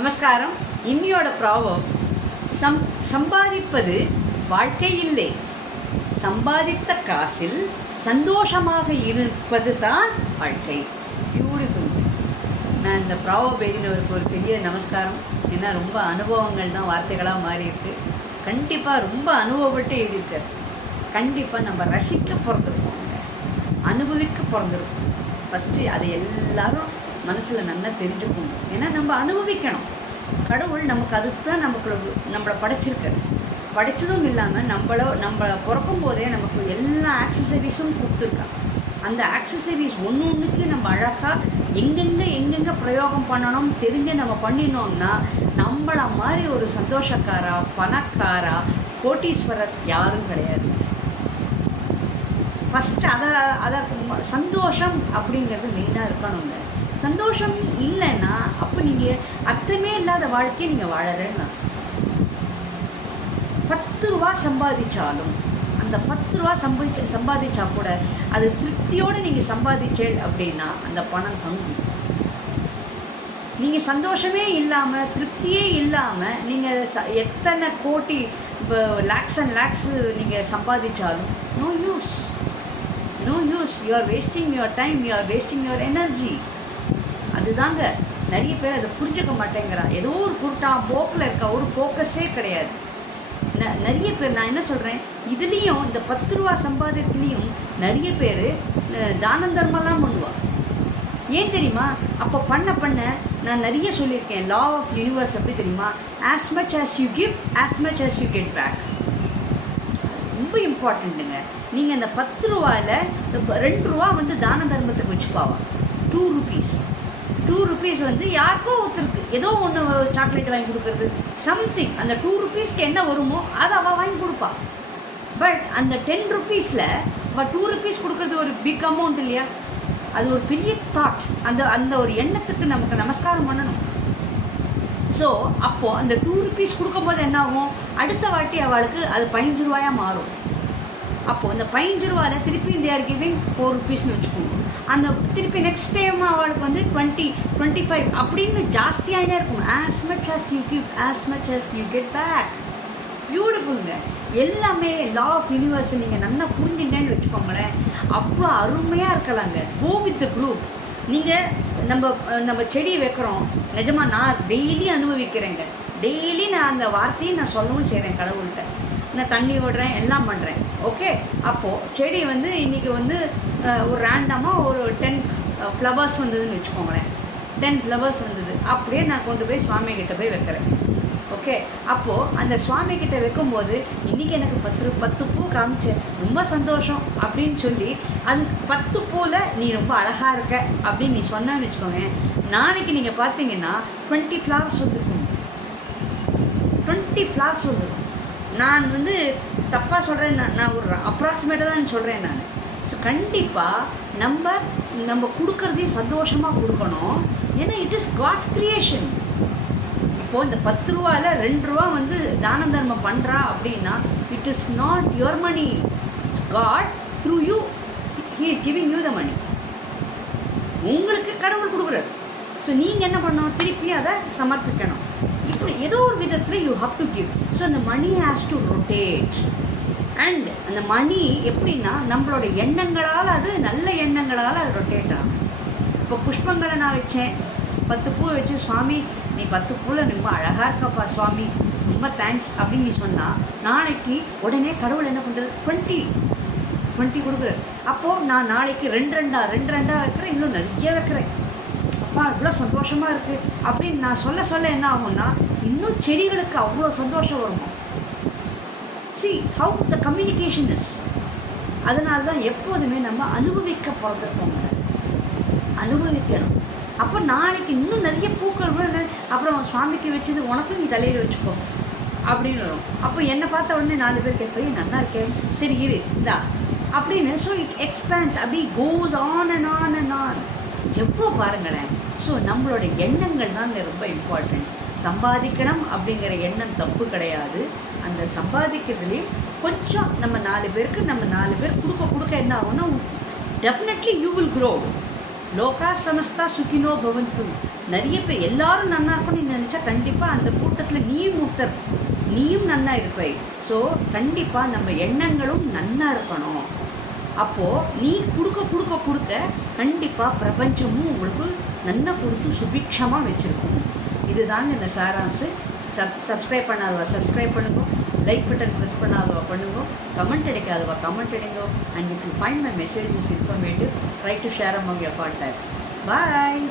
நமஸ்காரம். இன்னியோட ப்ராவம் சம் சம்பாதிப்பது வாழ்க்கை இல்லை சம்பாதித்த காசில் சந்தோஷமாக இருப்பது தான் வாழ்க்கை. பியூட்டிஃபுல் நான் இந்த ப்ராவப் எழுதினவருக்கு ஒரு பெரிய நமஸ்காரம். ஏன்னா ரொம்ப அனுபவங்கள் தான் வார்த்தைகளாக மாறியிருக்கு. கண்டிப்பாக ரொம்ப அனுபவப்பட்டு எழுதியிருக்கார். கண்டிப்பாக நம்ம ரசிக்க பிறந்திருக்கோங்க அனுபவிக்க பிறந்திருக்கோம் ஃபஸ்ட்டு அதை எல்லாரும் மனசில் நல்லா தெரிஞ்சுக்கணும். ஏன்னா நம்ம அனுபவிக்கணும். கடவுள் நமக்கு அதுதான் நமக்கு நம்மளை படைச்சிருக்காரு படைச்சதும் இல்லாமல் நம்மள நம்ம பிறக்கும் போதே நமக்கு எல்லா ஆக்சசரிஸும் கொடுத்துருக்கான். அந்த ஆக்சசரிஸ் ஒன்று ஒன்றுக்கு நம்ம அழகாக எங்கெங்கே எங்கெங்கே பிரயோகம் பண்ணணும் தெரிஞ்சு நம்ம பண்ணினோம்னா நம்மள மாதிரி ஒரு சந்தோஷக்காரா பணக்காரா கோட்டீஸ்வரர் யாரும் கிடையாது. ஃபஸ்ட்டு அதை அதை சந்தோஷம் அப்படிங்கிறது மெயினாக இருக்கணுங்க. சந்தோஷம் இல்லைன்னா அப்போ நீங்கள் அர்த்தமே இல்லாத வாழ்க்கையை நீங்கள் வாழறேன்னு பத்து ரூபா சம்பாதிச்சாலும் அந்த பத்து ரூபா சம்பாதிச்ச சம்பாதிச்சா கூட அது திருப்தியோடு நீங்கள் சம்பாதிச்சேள் அப்படின்னா அந்த பணம் தங்கும். நீங்கள் சந்தோஷமே இல்லாமல் திருப்தியே இல்லாமல் நீங்கள் ச எத்தனை கோட்டி இப்போ லேக்ஸ் அண்ட் லேக்ஸ் நீங்கள் சம்பாதிச்சாலும் no use no use you are wasting your time you are wasting your energy அதுதாங்க நிறைய பேர் அதை புரிஞ்சுக்க மாட்டேங்கிறான் ஏதோ ஒரு குருட்டா போக்கில் இருக்க ஒரு ஃபோக்கஸே கிடையாது. ந- நிறைய பேர் நான் என்ன சொல்கிறேன் இதுலேயும் இந்த பத்து ரூபா சம்பாதியத்துலேயும் நிறைய பேர் தானம் தர்மம்லாம் பண்ணுவா. ஏன் தெரியுமா? அப்போ பண்ண பண்ண நான் நிறைய சொல்லியிருக்கேன். லா ஆஃப் யூனிவர்ஸ் எப்படி தெரியுமா? As much as you give as much as you get back ரொம்ப இம்பார்ட்டண்ட்டுங்க நீங்கள் அந்த பத்து ரூபாயில் ரெண்டு ரூபா வந்து தான தர்மத்துக்கு வச்சுப்பாவா? டூ ருபீஸ் டூ ருபீஸ் வந்து யாருக்கோ ஒருத்தருக்கு ஏதோ ஒன்று சாக்லேட் வாங்கி கொடுக்குறது சம்திங் அந்த டூ ருபீஸ்க்கு என்ன வருமோ அதை அவள் வாங்கி கொடுப்பா. பட் அந்த டென் ருபீஸில் அவள் டூ ருபீஸ் கொடுக்குறது ஒரு பிக் அமௌண்ட் இல்லையா? அது ஒரு பெரிய தாட் அந்த அந்த ஒரு எண்ணத்துக்கு நமக்கு நமஸ்காரம் பண்ணணும். ஸோ அப்போது அந்த டூ ருபீஸ் கொடுக்கும்போது என்ன ஆகும்? அடுத்த வாட்டி அவளுக்கு அது பதினஞ்சு ரூபாயாக மாறும். அப்போது அந்த பதினஞ்சு ரூபாயில் திருப்பி இந்த ஆர் கிவிங் ஃபோர் ருபீஸ்னு வச்சுக்கோங்க. அந்த திருப்பி நெக்ஸ்ட் டைம் அவளுக்கு வந்து டுவெண்ட்டி டுவெண்ட்டி ஃபைவ் அப்படின்னு ஜாஸ்தியாகினே இருக்கும். As much as you give as much as you get back பியூட்டிஃபுல்லுங்க எல்லாமே லா ஆஃப் யூனிவர்ஸ் நீங்கள் நல்லா புரிஞ்சுட்டேன்னு வச்சுக்கோங்களேன். அவ்வளோ அருமையாக இருக்கலாங்க. கோ வித் த குரூப் நீங்கள் நம்ம நம்ம செடி வைக்கிறோம். நிஜமா நான் டெய்லி அனுபவிக்கிறேங்க. டெய்லி நான் அந்த வார்த்தையை நான் சொல்லவும் செய்கிறேன் கடவுள்கிட்ட. நான் தண்ணி விடுறேன் எல்லாம் பண்ணுறேன் ஓகே அப்போது செடி வந்து இன்றைக்கி வந்து ஒரு ரேண்டமாக ஒரு டென் ஃப்ளவர்ஸ் வந்ததுன்னு வச்சுக்கோங்களேன். டென் ஃப்ளவர்ஸ் வந்தது. அப்படியே நான் கொண்டு போய் சுவாமி கிட்ட போய் வைக்கிறேன். ஓகே அப்போது அந்த சுவாமி கிட்ட வைக்கும்போது இன்றைக்கி எனக்கு பத்து பத்து பூ காமிச்சேன். ரொம்ப சந்தோஷம் அப்படின்னு சொல்லி அந் பத்து பூவில் நீ ரொம்ப அழகாக இருக்க அப்படின்னு நீ சொன்னான்னு வச்சுக்கோங்க நாளைக்கு நீங்கள் பார்த்தீங்கன்னா டுவெண்ட்டி ஃப்ளவர்ஸ் வந்துருக்கும். டுவெண்ட்டி ஃப்ளார்ஸ் வந்துருக்கும் நான் வந்து தப்பாக சொல்கிறேன் நான் நான் ஒரு அப்ராக்சிமேட்டாக தான் சொல்கிறேன் நான். ஸோ கண்டிப்பாக நம்ம நம்ம கொடுக்குறதையும் சந்தோஷமாக கொடுக்கணும். ஏன்னா இட் இஸ் காட்ஸ் கிரியேஷன் இப்போது இந்த பத்து ரூபாயில் ரெண்டு ரூபா வந்து தான தர்மம் பண்ணுறா அப்படின்னா it is not your money it's God through you he is giving you the money உங்களுக்கு கடவுள் கொடுக்குறாரு. ஸோ நீங்கள் என்ன பண்ணணும்? திருப்பி அதை சமர்ப்பிக்கணும். இப்படி ஏதோ ஒரு விதத்தில் you have to give so அந்த money has to rotate and அந்த மணி எப்படின்னா நம்மளோட எண்ணங்களால் அது நல்ல எண்ணங்களால் அது ரொட்டேட் ஆகும். இப்போ புஷ்பங்களை நான் வச்சேன். பத்து பூ வச்சு சுவாமி நீ பத்து பூவில் ரொம்ப அழகாக இருக்கப்பா சுவாமி. ரொம்ப தேங்க்ஸ் அப்படின்னு நீ சொன்னால் நாளைக்கு உடனே கடவுள் என்ன பண்ணுறது டுவெண்ட்டி டுவெண்ட்டி கொடுக்குறாரு. அப்போது நான் நாளைக்கு ரெண்டு ரெண்டா ரெண்டு ரெண்டாக வைக்கிறேன் இன்னும் நிறைய வைக்கிறேன். அப்பா இவ்வளோ சந்தோஷமாக இருக்குது அப்படின்னு நான் சொல்ல சொல்ல என்ன ஆகும்னா இன்னும் செடிகளுக்கு அவ்வளோ சந்தோஷம் வருமா? See how the communication is அதனால தான் எப்போதுமே நம்ம அனுபவிக்க பிறந்திருக்கோங்க அனுபவிக்கணும். அப்போ நாளைக்கு இன்னும் நிறைய பூக்கள் அப்புறம் சுவாமிக்கு வச்சது உனக்கும் நீ தலையில் வச்சுக்கோ. அப்படின்னு வரும். அப்போ என்னை பார்த்த உடனே நாலு பேர் கேட்பேன் நல்லா இருக்கேன் சரி இரு இந்தா. அப்படின்னு ஸோ இட் எக்ஸ்பேன்ஸ் அப்படி goes on and on and on எவ்வளோ பாருங்களேன்? ஸோ நம்மளோட எண்ணங்கள் தான் ரொம்ப இம்பார்ட்டன்ட் சம்பாதிக்கணும் அப்படிங்கிற எண்ணம் தப்பு கிடையாது. அந்த சம்பாதிக்கிறதுலேயும் கொஞ்சம் நம்ம நாலு பேருக்கு நம்ம நாலு பேர் கொடுக்க கொடுக்க என்ன ஆகும்னா டெஃபினெட்லி யூ வில் க்ரோ லோகா சமஸ்தா சுகினோ பவந்து. நிறைய பேர் எல்லாரும் நல்லா இருக்கணும்னு நீ நினச்சா கண்டிப்பாக அந்த கூட்டத்தில் நீயும் முக்தர். நீயும் நல்லா இருப்பாய் ஸோ கண்டிப்பாக நம்ம எண்ணங்களும் நல்லா இருக்கணும். அப்போது நீ கொடுக்க கொடுக்க கொடுக்க கண்டிப்பாக பிரபஞ்சமும் உங்களுக்கு நன்னா கொடுத்து சுபிக்ஷமாக வச்சுருக்கும். இதுதாங்க இந்த சாராம்சு. சப் சப்ஸ்கிரைப் பண்ணாதவா சப்ஸ்கிரைப் பண்ணுங்க. லைக் பட்டன் ப்ரெஸ் பண்ணாதவா பண்ணுங்க. கமெண்ட் அடிக்காதவா கமெண்ட் அடிங்க. And if you find my messages informative try to share among your contacts bye